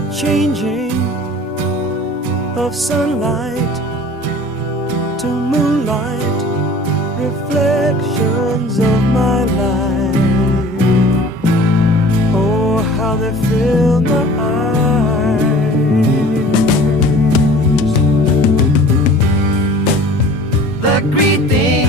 the changing of sunlight to moonlight, reflections of my life. Oh, how they fill my eyes. The greeting